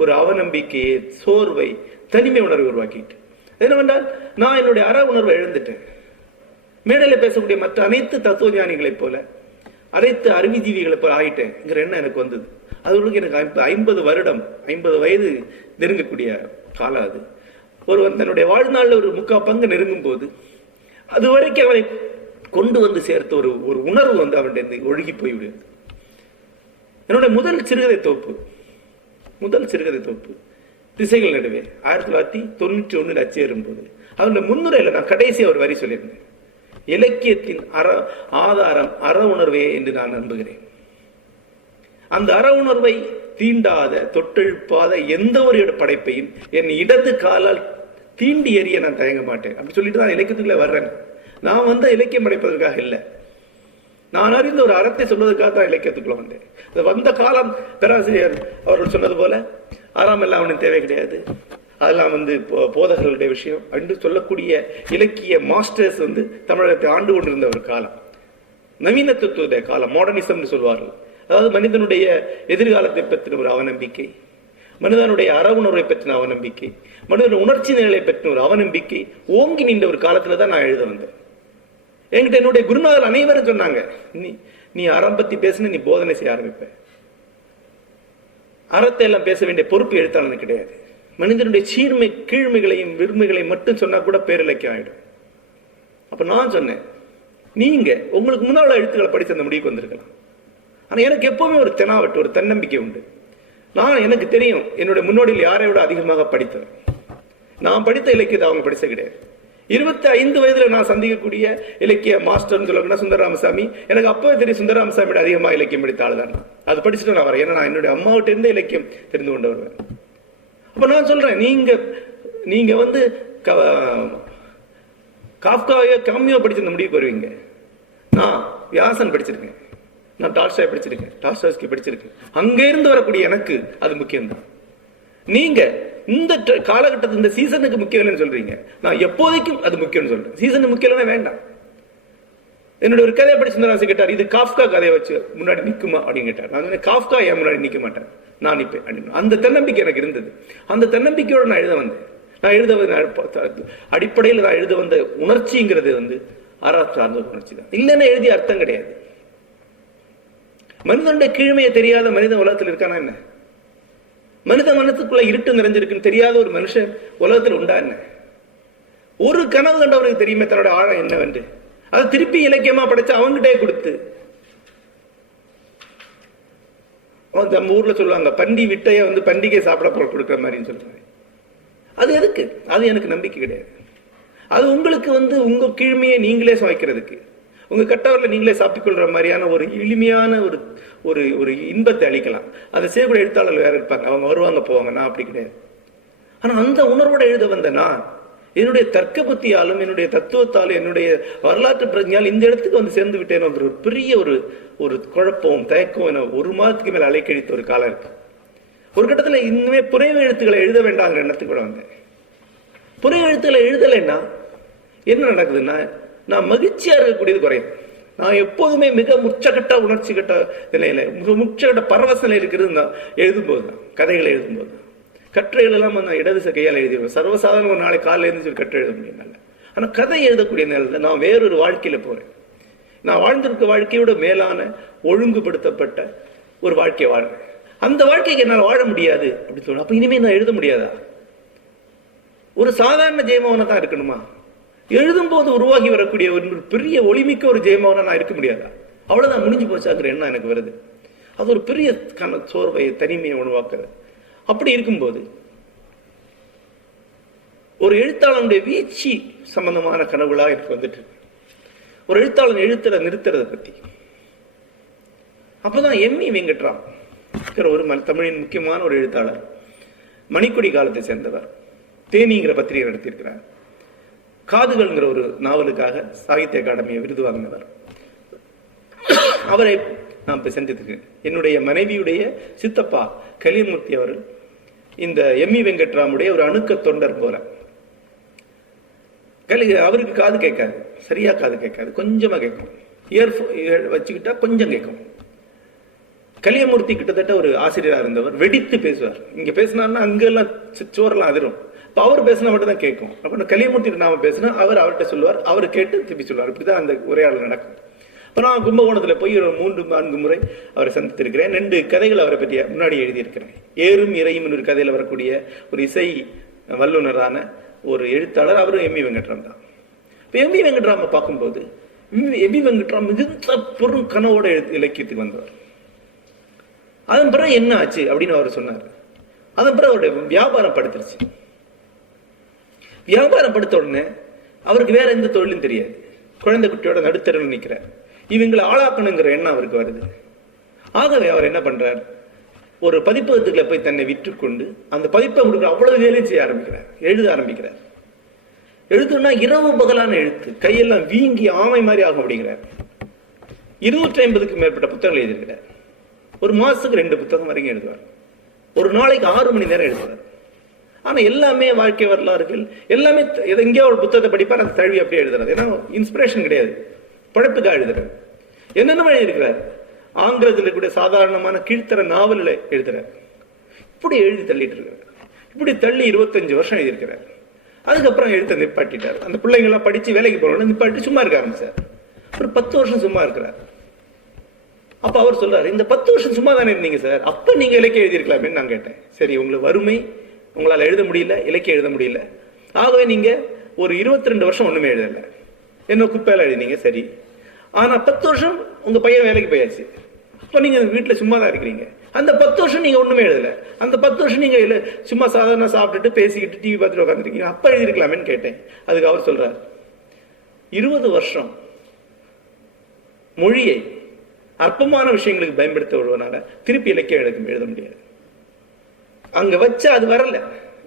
ஒரு அவநம்பிக்கையை, சோர்வை, தனிமை உணர்வை உருவாக்கிட்டு என்னவென்றால் நான் என்னுடைய அற உணர்வை எழுந்துட்டேன். மேடையில் பேசக்கூடிய மற்ற அனைத்து தத்துவ ஞானிகளைப் போல, அனைத்து அறிவுஜீவிகளை போல ஆயிட்டேங்கிற எண்ணம் எனக்கு வந்தது. அதுக்கு எனக்கு 50 வயது நெருங்கக்கூடிய காலம். அது ஒருவன் தன்னுடைய வாழ்நாளில் ஒரு 3/4 பங்கு நெருங்கும் போது அது வரைக்கும் அவனை கொண்டு வந்து சேர்த்த ஒரு உணர்வு வந்து அவன் ஒழுகி போய்விடுது. என்னுடைய முதல் சிறுகதை தொகுப்பு திசைகள் நடுவே 1991 அச்சேறும் போது அவனுடைய முன்னுரையில நான் கடைசி ஒரு வரி சொல்லியிருந்தேன். இலக்கியத்தின் ஆதாரம் அற உணர்வே என்று நான் நம்புகிறேன். அந்த அற உணர்வை தீண்டாத, தொட்டெழுப்பாத எந்த ஒரு படைப்பையும் என் இடது காலால் தீண்டி எறிய நான் தயங்க மாட்டேன். அப்படி சொல்லிட்டு தான் இலக்கியத்துக்குள்ள வர்றேன். நான் வந்து இலக்கியம் படைப்பதற்காக இல்லை, நான் அறிந்த ஒரு அறத்தை சொல்வதற்காக தான் இலக்கியத்துக்குள்ள வந்தேன். வந்த காலம் பேராசிரியர் அவர்கள் சொன்னது போல அறம் எல்லாம் அவனுக்கு தேவை கிடையாது, அதெல்லாம் வந்து போதகர்களுடைய விஷயம் என்று சொல்லக்கூடிய இலக்கிய மாஸ்டர்ஸ் வந்து தமிழகத்தை ஆண்டு கொண்டிருந்த ஒரு காலம். நவீன தத்துவ காலம், மாடர்னிசம் சொல்வார்கள். அதாவது மனிதனுடைய எதிர்காலத்தை பற்றின ஒரு அவநம்பிக்கை, மனிதனுடைய அற உணர்வை பற்றின அவநம்பிக்கை, மனிதனுடைய உணர்ச்சி நிலையை பற்றின ஒரு அவநம்பிக்கை ஓங்கி நின்ற ஒரு காலத்துல தான் நான் எழுத வந்தேன். என்கிட்ட என்னுடைய குருநாதர் அனைவரும் சொன்னாங்க, நீ அறம் பத்தி பேசுன, நீ போதனை செய்ய ஆரம்பிப்ப. அறத்தை எல்லாம் பேச வேண்டிய பொறுப்பு எழுத்தாளனுக்கு கிடையாது. மனிதனுடைய கீழ்மைகளையும் விரும்புகளையும் மட்டும் சொன்னா கூட பேரிலக்கியம் ஆயிடும். அப்ப நான் சொன்னேன், நீங்க உங்களுக்கு முன்னாள் எழுத்துக்களை படிச்சு அந்த முடிவுக்கு வந்திருக்கலாம். ஆனா எனக்கு எப்பவுமே ஒரு தெனாவட்டு, ஒரு தன்னம்பிக்கை உண்டு. எனக்கு தெரியும் என்னுடைய முன்னோடியில் யாரை விட அதிகமாக படித்தவர். நான் படித்த இலக்கியத்தை அவங்க படிச்ச கிடையாது. 25 வயதுல நான் சந்திக்கக்கூடிய இலக்கிய மாஸ்டர்னு சொல்லணும்னா சுந்தர ராமசாமி. எனக்கு அப்பவே தெரியும் சுந்தர ராமசாமியோட அதிகமாக இலக்கியம் படித்த ஆள் தான். அது படிச்சுட்டு நான் வரேன். ஏன்னா நான் என்னுடைய அம்மாவிட்ட இருந்தே இலக்கியம் தெரிந்து கொண்டு வருவேன். அப்ப நான் சொல்றேன், நீங்க வந்து காஃப்காவையோ காமியோ படிச்சிருந்த முடிவுக்கு வருவீங்க. நான் வியாசன் படிச்சிருக்கேன், நான் டால்ஸ்டாய் படிச்சிருக்கேன், டால்ஸ்டாய்ஸ்கி படிச்சிருக்கேன். அங்க இருந்து வரக்கூடிய எனக்கு அது முக்கியம்தான். நீங்க இந்த காலகட்டத்தில் இந்த சீசனுக்கு முக்கியம் இல்லைன்னு சொல்றீங்க. நான் எப்போதைக்கும் அது முக்கியம்னு சொல்றேன். சீசனுக்கு முக்கியம் இல்லைன்னா வேண்டாம். என்னோட ஒரு கதையை படிச்சு சுந்தரராமன் கேட்டார், இது காஃப்கா கதையை வச்சு முன்னாடி நிற்குமா அப்படின்னு கேட்டார். நான் சொன்னேன், காஃப்கா என் முன்னாடி நிற்க மாட்டேன், நான் நிற்பேன் அப்படின்னு. அந்த தன்னம்பிக்கை எனக்கு இருந்தது. அந்த தன்னம்பிக்கையோடு நான் எழுத வந்தேன். அடிப்படையில் நான் எழுத வந்த உணர்ச்சிங்கிறது வந்து சார்ந்த உணர்ச்சி தான். இல்லைன்னா எழுதிய அர்த்தம் கிடையாது. மனிதனுடைய கீழ்மையை தெரியாத மனித உலகத்தில் இருக்கானா என்ன? மனித மனத்துக்குள்ள இருட்டு நிறைஞ்சிருக்குன்னு தெரியாத ஒரு மனுஷன் உலகத்தில் உண்டா என்ன? ஒரு கனவு கண்டவனுக்கு தெரியுமே தன்னோட ஆழம் என்னவென்று. அதை திருப்பி இலக்கியமா படைச்சு அவங்ககிட்டே கொடுத்து, நம்ம ஊர்ல சொல்லுவாங்க பண்டி விட்டைய வந்து பண்டிகை சாப்பிட கொடுக்குற மாதிரின்னு சொல்றாங்க. அது எதுக்கு? அது எனக்கு நம்பிக்கை கிடையாது. அது உங்களுக்கு வந்து உங்க கீழ்மையை நீங்களே சுவைக்கிறதுக்கு, உங்க கட்டவரில் நீங்களே சாப்பிட்டுக்கொள்ற மாதிரியான ஒரு எளிமையான ஒரு ஒரு ஒரு இன்பத்தை அளிக்கலாம். அதை செய்யக்கூடிய எழுத்தாளர்கள் வேற இருப்பாங்க, அவங்க வருவாங்க போவாங்க. நான் அப்படி கிடையாது. ஆனா அந்த உணர்வோட எழுத வந்த நான் என்னுடைய தர்க்க புத்தியாலும் என்னுடைய தத்துவத்தாலும் என்னுடைய வரலாற்று பிரஜையால் இந்த இடத்துக்கு வந்து சேர்ந்து விட்டேன். ஒரு பெரிய ஒரு குழப்பம் தயக்கம் என 1 மாதத்துக்கு மேல அலைக்கழித்த ஒரு காலம் இருக்கு. ஒரு கட்டத்தில் இன்னுமே புனைவு எழுத்துக்களை எழுத வேண்டாங்கிற எண்ணத்துக்கு கூட வந்தேன். புனைவு எழுத்துக்களை எழுதலைன்னா என்ன நடக்குதுன்னா, நான் மகிழ்ச்சியா இருக்கக்கூடியது குறையும். நான் எப்போதுமே மிக உச்சகட்ட உணர்ச்சி கட்ட நிலையில, மிக உச்சகட்ட பரவச நிலையில் இருக்கிறது நான் எழுதும்போது தான், கதைகளை எழுதும்போது தான். கட்டுரைகள் எல்லாம் நான் இடது கையால் எழுதிடுவேன். சர்வசாதாரண ஒரு நாளை காலையில் இருந்து சொல்லி கட்டுரை எழுத முடியும். ஆனா கதை எழுதக்கூடிய நேரத்தில் நான் வேறொரு வாழ்க்கையில போறேன். நான் வாழ்ந்திருக்க வாழ்க்கையோட மேலான ஒழுங்குபடுத்தப்பட்ட ஒரு வாழ்க்கையை வாழ்றேன். அந்த வாழ்க்கைக்கு என்னால் வாழ முடியாது அப்படின்னு சொல்ல. அப்ப இனிமே நான் எழுத முடியாதா? ஒரு சாதாரண ஜெயமோகனா தான் இருக்கணுமா? எழுதும் போது உருவாகி வரக்கூடிய ஒரு பெரிய ஒளிமிக்க ஒரு ஜெயமோகனா நான் இருக்க முடியாதா? அவ்வளவுதான், முடிஞ்சு போச்சாங்கிற எண்ணம் எனக்கு வருது. அது ஒரு பெரிய சோர்வை, தனிமையை உருவாக்குறது. அப்படி இருக்கும்போது ஒரு எழுத்தாளனுடைய வீழ்ச்சி சம்பந்தமான கனவுகளா எனக்கு வந்துட்டு இருக்கு. ஒரு எழுத்தாளன் எழுத்துல நிறுத்துறத பத்தி. அப்பதான் எம்.இ. வெங்கட்ராம் ஒரு தமிழின் முக்கியமான ஒரு எழுத்தாளர், மணிக்கொடி காலத்தை சேர்ந்தவர், தேனிங்கிற பத்திரிகை நடத்தியிருக்கிறார். காதுகள்ங்கிற ஒரு நாவலுக்காக சாகித்ய அகாடமி விருது வாங்கினவர். அவரை நான் போய் சந்தித்திருக்கேன். என்னுடைய மனைவியுடைய சித்தப்பா கலியமூர்த்தி அவர்கள் இந்த எம்.இ. வெங்கட்ராமுடைய ஒரு அணுக்க தொண்டர் போல. அவருக்கு காது கேட்காது, சரியா காது கேட்காது, கொஞ்சமா கேட்கும். இயர் வச்சுக்கிட்டா கொஞ்சம் கேட்கும். கலியமூர்த்தி கிட்டத்தட்ட ஒரு ஆசிரியராக இருந்தவர், வெடித்து பேசுவார். இங்க பேசினார்னா அங்கெல்லாம் சோரெல்லாம் அதிரும். இப்போ அவர் பேசினா மட்டும் தான் கேட்கும். அப்போ கலியமூர்த்தி நாம பேசினா அவர் அவர்கிட்ட சொல்லுவார், அவர் கேட்டு திருப்பி சொல்லுவார். இப்படிதான் அந்த உரையாடல் நடக்கும். இப்போ நான் கும்பகோணத்தில் போய் ஒரு 3-4 முறை அவரை சந்தித்திருக்கிறேன். 2 கதைகள் அவரை பற்றி முன்னாடி எழுதியிருக்கிறேன். ஏறும் இறையும் ஒரு கதையில் வரக்கூடிய ஒரு இசை வல்லுநரான ஒரு எழுத்தாளர் அவரும் எம்.இ. வெங்கட்ராம் தான். இப்போ எம்.இ. வெங்கட்ராமை பார்க்கும்போது எம்.இ. வெங்கட்ராம் மிகுந்த பெரும் கனவோட இலக்கியத்துக்கு வந்தவர். அதன் பிறகு என்ன ஆச்சு அப்படின்னு அவர் சொன்னார். அதன் பிறகு அவருடைய வியாபாரம் படுத்துருச்சு. வியாபாரம் படுத்த உடனே அவருக்கு வேற எந்த தொழிலும் தெரியாது. குழந்தை குட்டியோட நடுத்தரவில் நிற்கிறார். இவங்களை ஆளாக்கணுங்கிற எண்ணம் அவருக்கு வருது. ஆகவே அவர் என்ன பண்றார், ஒரு பதிப்பகத்துக்குள்ள போய் தன்னை விற்றுக்கொண்டு அந்த பதிப்பை கொடுக்குற அவ்வளவு வேலையும் செய்ய ஆரம்பிக்கிறார், எழுத ஆரம்பிக்கிறார். எழுதுனா இரவு பகலான எழுத்து, கையெல்லாம் வீங்கி ஆமை மாதிரி ஆகும் அப்படிங்கிறார். 250க்கும் மேற்பட்ட புத்தகங்கள் எழுதியிருக்கிறார். ஒரு மாசத்துக்கு 2 புத்தகம் வரைக்கும் எழுதுவார். ஒரு நாளைக்கு 6 மணி நேரம் எழுதுவார். ஆனா எல்லாமே வாழ்க்கை வரலாறுகள், எல்லாமே எங்கேயோ ஒரு புத்தகத்தை படிப்பார், அந்த தழுவி அப்படியே எழுதுறாரு. ஏன்னா இன்ஸ்பிரேஷன் கிடையாது, படைப்புக்காக எழுதுறாரு. என்னென்ன எழுதியிருக்கிறார், ஆங்கிலத்தில் கூட சாதாரணமான கீழ்த்தர நாவல்களை எழுதுறார். இப்படி எழுதி தள்ளிட்டு இருக்காரு. இப்படி தள்ளி 25 வருஷம் எழுதியிருக்கிறார். அதுக்கப்புறம் எழுத்த நிப்பாட்டிட்டார். அந்த பிள்ளைங்கள்லாம் படிச்சு வேலைக்கு போகணும்னு நிப்பாட்டி சும்மா இருக்க ஆரம்பிச்சார். ஒரு 10 வருஷம் சும்மா இருக்கிறார். அப்ப அவர் சொல்றாரு, இந்த 10 வருஷம் சும்மா தானே இருந்தீங்க சார், அப்ப நீங்க இலக்கியம் எழுதியிருக்கலாமே நான் கேட்டேன். சரி, உங்களுக்கு வறுமை, உங்களால் எழுத முடியல, இலக்கியம் எழுத முடியல, ஆகவே நீங்க ஒரு 22 வருஷம் ஒண்ணுமே எழுதல, என்ன குப்பையில எழுதினீங்க, சரி. ஆனா 10 வருஷம் உங்க பையன் வேலைக்கு போயாச்சு, அப்ப நீங்க வீட்டுல சும்மா தான் இருக்கிறீங்க. அந்த 10 வருஷம் நீங்க ஒண்ணுமே எழுதல, அந்த 10 வருஷம் நீங்க சும்மா சாதாரண சாப்பிட்டுட்டு பேசிக்கிட்டு டிவி பார்த்துட்டு உட்காந்துருக்கீங்க, அப்ப எழுதிருக்கலாமேன்னு கேட்டேன். அதுக்கு அவர் சொல்றார், 20 வருஷம் மொழியை அற்பமான விஷயங்களுக்கு பயன்படுத்த வருவதனால திருப்பி இலக்கியம் எழுத முடியாது. அங்க வச்சா அது வரல,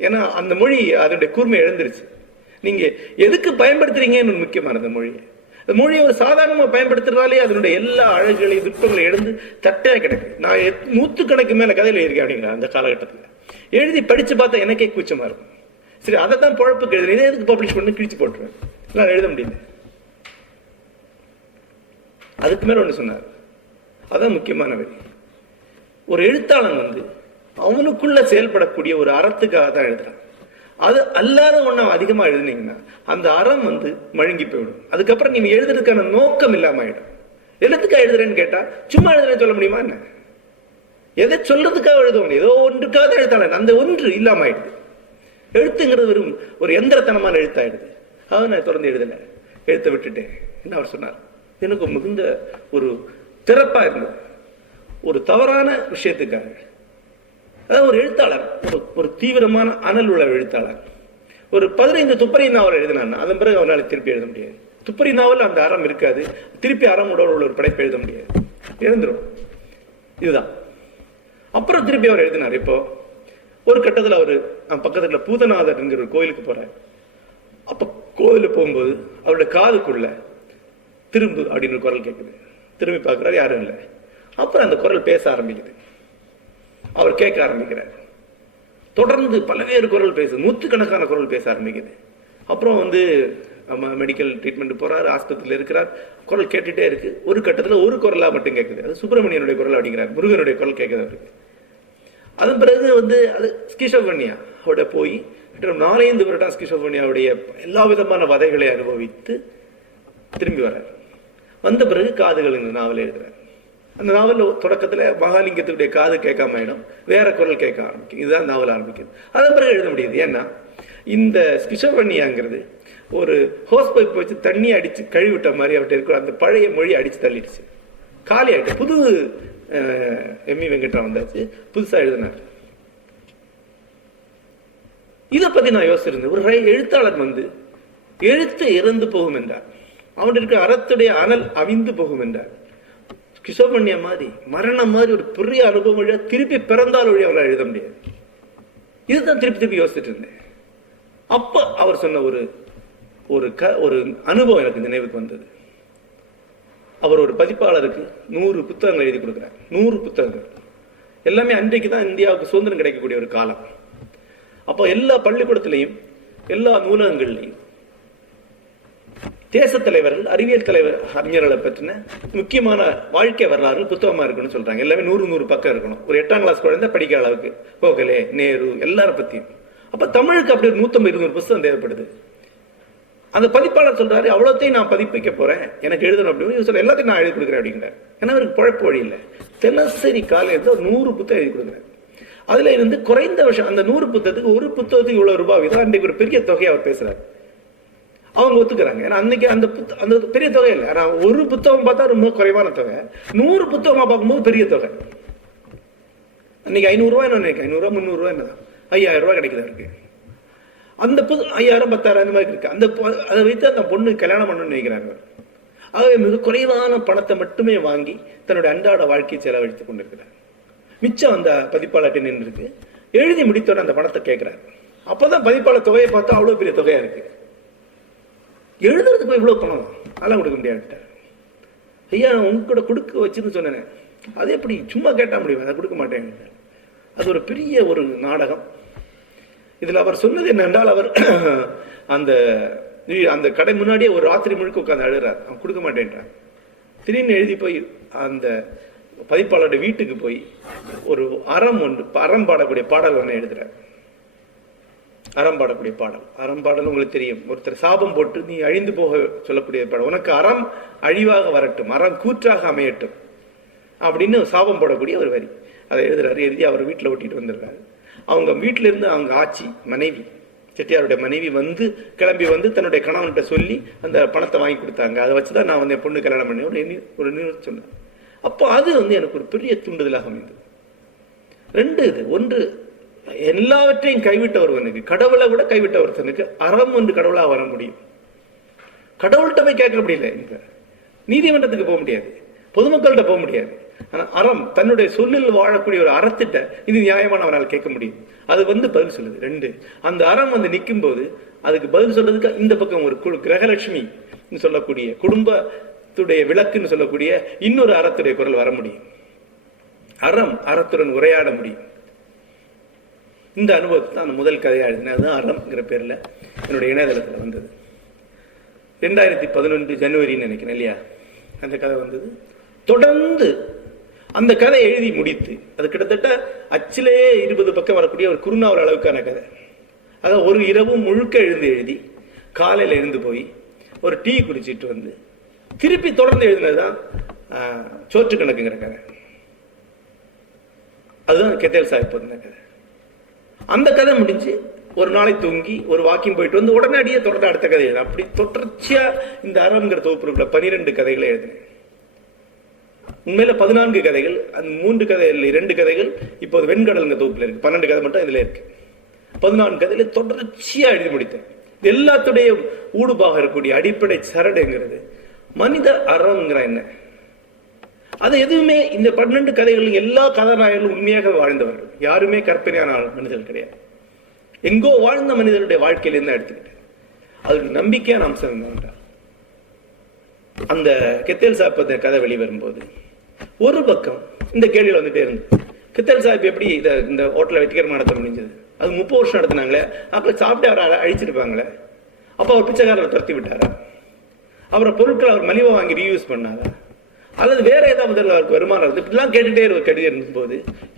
ஏன்னா அந்த மொழி அதனுடைய கூர்மை இழந்துருச்சு. நீங்க எதுக்கு பயன்படுத்துறீங்கன்னு முக்கியமானது மொழியை. மொழியை ஒரு சாதாரணமா பயன்படுத்துறதாலே அதனுடைய எல்லா அழகுகளையும் துன்பங்களை எழுந்து தட்டையா கிடக்கு. நான் 100 கணக்கு மேல கதையில இருக்கேன் அப்படிங்கிற அந்த காலகட்டத்தில் எழுதி படிச்சு பார்த்தா எனக்கே கூச்சமா இருக்கும். சரி, அதை தான் பொழப்புக்கு எழுதுறேன், இதை எதுக்கு பப்ளிஷ் பண்ணி கிழிச்சு போட்டுருவேன், நான் எழுத முடியல. அதுக்கு மேல ஒண்ணு சொன்னார், அதான் முக்கியமான வரி. ஒரு எழுத்தாளன் அவனுக்குள்ள செயல்படக்கூடிய ஒரு அறத்துக்காக தான் எழுதுறான். அது அல்லாத ஒண்ணு அதிகமா எழுதுனீங்கன்னா அந்த அறம் மழுங்கி போயிடும். அதுக்கப்புறம் நீங்க எழுதுறதுக்கான நோக்கம் இல்லாம ஆயிடும். எழுத்துக்காக எழுதுறேன்னு கேட்டா சும்மா எழுதுறேன்னு சொல்ல முடியுமா என்ன? எதை சொல்றதுக்காக எழுதுவோம், ஏதோ ஒன்றுக்காக தான் எழுத்தாளன், அந்த ஒன்று இல்லாம ஆயிடுது. எழுத்துங்கிறது வெறும் ஒரு எந்திரத்தனமான எழுத்தாயிடுது. அதான் நான் தொடர்ந்து எழுதல, எழுத்த விட்டுட்டேன். என்ன அவர் சொன்னார், எனக்கு மிகுந்த ஒரு திறப்பா இருந்தது. ஒரு தவறான விஷயத்துக்காக, அதாவது ஒரு எழுத்தாளர், ஒரு தீவிரமான அனல் உள்ள எழுத்தாளர் ஒரு 15 துப்பறி நாவல் எழுதினான், அதன் பிறகு அவரால் திருப்பி எழுத முடியாது. துப்பறி நாவல் அந்த அறம் இருக்காது, திருப்பி அறமுட உள்ள ஒரு படைப்பு எழுத முடியாது, எழுந்துரும். இதுதான். அப்புறம் திருப்பி அவர் எழுதினார். இப்போ ஒரு கட்டத்தில் அவரு பக்கத்துல பூதநாதர் என்கிற ஒரு கோயிலுக்கு போறார். அப்ப கோயிலுக்கு போகும்போது அவருடைய காதுக்குள்ள திரும்பு அப்படின்னு ஒரு குரல் கேட்குது. திரும்பி பார்க்கிறார், யாரும் இல்லை. அப்புறம் அந்த குரல் பேச ஆரம்பிக்குது, அவர் கேட்க ஆரம்பிக்கிறார். தொடர்ந்து பல்வேறு குரல் பேசுது, 100கணக்கான குரல் பேச ஆரம்பிக்குது. அப்புறம் மெடிக்கல் ட்ரீட்மெண்ட் போறாரு, ஆஸ்பத்திரியில் இருக்கிறார். குரல் கேட்டுட்டே இருக்கு. ஒரு கட்டத்தில் ஒரு குரலா மட்டும் கேட்குது, அது சுப்பிரமணியனுடைய குரல் அப்படிங்கிறார், முருகனுடைய குரல் கேட்குது அவருக்கு. அதன் பிறகு அது ஸ்கிசோஃப்ரெனியா அவட போய் 4-5 வருடம் ஸ்கிசோஃப்ரெனியாவுடைய எல்லா விதமான வதைகளை அனுபவித்து திரும்பி வர்றார். வந்த பிறகு காதுகள் இந்த நாவல் எழுதுறார். அந்த நாவல் தொடக்கத்துல மகாலிங்கத்துடைய காது கேட்காம ஆயிடும், வேற குரல் கேட்க ஆரம்பிக்கும். இதுதான் நாவல் ஆரம்பிக்குது. அதன் பிறகு எழுத முடியுது. ஏன்னா இந்த ஸ்கிசோஃப்ரெனியாங்கிறது ஒரு ஹோஸ் பைப் வச்சு தண்ணி அடிச்சு கழுவிட்ட மாதிரி அவர்கிட்ட இருக்கிற அந்த பழைய மொழி அடிச்சு தள்ளிடுச்சு, காலி ஆயிட்டு. புது எம்.இ. வெங்கட்ராமன் வந்தாச்சு, புதுசா எழுதினார். இதை பத்தி நான் யோசிச்சிருந்தேன். ஒரு எழுத்தாளர் எழுத்து இறந்து போகும் என்றார், அவனுக்கு இருக்க அறத்துடைய அனல் அவிந்து போகும் என்றார். ஸ்கிசோஃப்ரெனியா மாதிரி மரணம் மாதிரி ஒரு பெரிய அனுபவம் வழியா திருப்பி பிறந்தால் வழி அவரால் எழுத முடியாது. இதுதான் திருப்பி யோசிச்சுட்டு இருந்தேன். அப்ப அவர் சொன்ன ஒரு அனுபவம் எனக்கு நினைவுக்கு வந்தது. அவர் ஒரு பதிப்பாளருக்கு 100 புத்தகங்கள் எழுதி கொடுக்கிறார். 100 புத்தகங்கள் எல்லாமே அன்றைக்கு தான் இந்தியாவுக்கு சுதந்திரம் கிடைக்கக்கூடிய ஒரு காலம். அப்போ எல்லா பள்ளிக்கூடத்திலையும் எல்லா நூலகங்கள்லையும் தேச தலைவர்கள், அறிவியல் தலைவர், அறிஞர்களை பற்றின முக்கியமான வாழ்க்கை வரலாறு புத்தகமா இருக்குன்னு சொல்றாங்க. எல்லாமே 100 பக்கம் இருக்கணும். ஒரு 8ஆம் கிளாஸ் குழந்தை படிக்கிற அளவுக்கு, கோகலே, நேரு, எல்லாரும் பத்தியும். அப்ப தமிழுக்கு அப்படி 150-200 புத்தகம் தேவைப்படுது. அந்த பதிப்பாளர் சொல்றாரு, அவ்வளோத்தையும் நான் பதிப்பிக்க போறேன், எனக்கு எழுதணும் அப்படின்னு சொல்ல, எல்லாத்தையும் நான் எழுதி கொடுக்குறேன் அப்படிங்கிறார். ஏன்னா அவருக்கு குழப்ப வழி இல்லை. தினசரி காலையில் 100 புத்தகம் எழுதி கொடுக்குறேன். அதுல இருந்து குறைந்த வருஷம் அந்த 100 புத்தகத்துக்கு ஒரு புத்தகத்துக்கு இவ்வளவு ரூபாய் தான் அன்றைக்கு ஒரு பெரிய தொகையை அவர் பேசுறாரு. அவங்க ஒத்துக்கிறாங்க. ஏன்னா அன்னைக்கு அந்த பெரிய தொகை இல்லை. ஆனா ஒரு புத்தகம் பார்த்தா ரொம்ப குறைவான தொகை, 100 புத்தகமா பார்க்கும்போது பெரிய தொகை. அன்னைக்கு 500 ரூபாய் நினைக்கிறேன், 500 ரூபாய் 300 ரூபாய் என்னதான் 5000 ரூபாய் கிடைக்குதா இருக்கு. அந்த 5000 10,000 அந்த மாதிரி இருக்கு. அதை வைத்து அந்த பொண்ணு கல்யாணம் பண்ணணும்னு நினைக்கிறாங்க. ஆகவே மிக குறைவான பணத்தை மட்டுமே வாங்கி தன்னுடைய அன்றாட வாழ்க்கையை செலவழித்துக் கொண்டிருக்கிறார். மிச்சம் அந்த பதிப்பாளர்கிட்ட நின்று இருக்கு. எழுதி முடித்தோட அந்த பணத்தை கேட்கிறார். அப்பதான் பதிப்பாளர் தொகையை பார்த்தா அவ்வளவு பெரிய தொகையா இருக்கு. எழுதுறதுக்கு இவ்வளவு பணம் அதெல்லாம் கொடுக்க முடியாது. ஐயா உங்க கூட கொடுக்க வச்சுன்னு சொன்னேன், அது எப்படி சும்மா கேட்டா முடியும், அதை கொடுக்க மாட்டேன். அது ஒரு பெரிய ஒரு நாடகம். இதுல அவர் சொன்னது என்னென்றால், அவர் அந்த கடை முன்னாடியே ஒரு ராத்திரி முழுக்க உட்காந்து அழுகிறார். அவன் கொடுக்க மாட்டேன்றான். திடீர்னு எழுதி போய் அந்த பதிப்பாளருடைய வீட்டுக்கு போய் ஒரு அறம் பாடக்கூடிய பாடல் ஒன்று எழுதுறார். அறம் பாடக்கூடிய பாடல். அறம் பாடல் உங்களுக்கு தெரியும். ஒருத்தர் சாபம் போட்டு நீ அழிந்து போக சொல்லக்கூடிய பாடல். உனக்கு அறம் அழிவாக வரட்டும், அறம் கூற்றாக அமையட்டும், அப்படின்னு சாபம் போடக்கூடிய ஒரு வரி. அதை எழுதுறாரு. எழுதி அவர் வீட்டில் ஒட்டிட்டு வந்துடுறாரு. அவங்க வீட்டில இருந்து அவங்க ஆச்சி மனைவி, செட்டியாருடைய மனைவி வந்து கிளம்பி வந்து தன்னுடைய கணவன்கிட்ட சொல்லி அந்த பணத்தை வாங்கி கொடுத்தாங்க. அதை வச்சுதான் நான் வந்து என் பொண்ணு கல்யாணம் பண்ணி ஒரு நிறுவனம் சொன்னேன். அப்போ அது வந்து எனக்கு ஒரு பெரிய தூண்டுதலாக அமைந்தது. ரெண்டு இது. ஒன்று, எல்லாவற்றையும் கைவிட்ட ஒருவனுக்கு, கடவுளை விட கைவிட்ட ஒருத்தனுக்கு அறம் ஒன்று கடவுளாக வர முடியும். கடவுள்கிட்ட போய் கேட்க முடியல, நீதிமன்றத்துக்கு போக முடியாது, பொதுமக்கள்கிட்ட போக முடியாது. ஆனா அறம், தன்னுடைய சொல்லில் வாழக்கூடிய ஒரு அறத்திட்ட இது நியாயமான அவனால் கேட்க முடியும். அது வந்து பதில் சொல்லுது. ரெண்டு, அந்த அறம் வந்து நிற்கும் போது அதுக்கு பதில் சொல்றதுக்கு இந்த பக்கம் ஒரு கிரகலட்சுமி சொல்லக்கூடிய குடும்பத்துடைய விளக்குன்னு சொல்லக்கூடிய இன்னொரு அறத்துடைய குரல் வர முடியும். அறம் அறத்துடன் உரையாட முடியும். இந்த அனுபவத்தை தான் முதல் கதையா எழுதினேன். அதுதான் அறம்ங்கிற பேர்ல என்னுடைய இணையதளத்தில் வந்தது. 2011 ஜனவரின்னு நினைக்கிறேன் இல்லையா, அந்த கதை வந்தது. தொடர்ந்து அந்த கதை எழுதி முடித்து, அது கிட்டத்தட்ட அச்சிலே 20 பக்கம் வரக்கூடிய ஒரு குறுநாவல் அளவுக்கான கதை. அதாவது ஒரு இரவு முழுக்க எழுதி காலையில் எழுந்து போய் ஒரு டீ குடிச்சிட்டு வந்து திருப்பி தொடர்ந்து எழுதினதுதான் சோற்று கணக்குங்கிற கதை. அதுதான் கெத்தேல் சாஹிப் இருந்த கதை. அந்த கதை முடிஞ்சு ஒரு நாளை தூங்கி ஒரு வாக்கிங் போயிட்டு வந்து உடனடியே தொடர்ந்து அடுத்த கதை எழுதினேன். அப்படி தொடர்ச்சியா இந்த அறம்ங்கிற தொகுப்புல 12 கதைகளை எழுதினேன். உண்மையில 14 கதைகள். அந்த 3 கதைகள் 2 கதைகள் இப்போது வெண்கடல்ங்க தொகுப்புல இருக்கு. 12 கதை மட்டும் இதுல இருக்கு. 14 கதையில தொடர்ச்சியா எழுதி முடித்தேன். எல்லாத்துடைய ஊடுபாக இருக்கக்கூடிய அடிப்படை சரடுங்கிறது மனித அறம்ங்கிற என்ன, அது எதுவுமே இந்த 12 கதைகள் எல்லா கதாநாயகர்களும் உண்மையாக வாழ்ந்தவர்கள், யாருமே கற்பனையான மனிதர்கள் கிடையாது. எங்கோ வாழ்ந்த மனிதனுடைய வாழ்க்கையிலிருந்து எடுத்துக்கிட்டேன். அதுக்கு நம்பிக்கையான அம்சம் என்னவென்றால், அந்த கெத்தேல் சாஹிப் கதை வெளிவரும்போது ஒரு பக்கம் இந்த கேள்வியில் வந்துட்டே இருந்தது, கெத்தேல் சாஹிப் எப்படி இந்த ஹோட்டலை வெற்றிகரமாக நடத்த முடிஞ்சது? அது 30 வருஷம் நடத்தினாங்களே, அப்ப சாப்பிட்டு அவரை அழிச்சிருப்பாங்களே, அப்ப அவர் பிச்சைக்காரரை துரத்தி விட்டாரா? அவரை பொருட்களை அவர் மலிவா வாங்கி ரீயூஸ் பண்ணாரா? அல்லது வேற ஏதாவது முதல்ல அவருக்கு வருமானம் இப்படிலாம் கேட்டுட்டே ஒரு கடிதம் இருந்தபோது,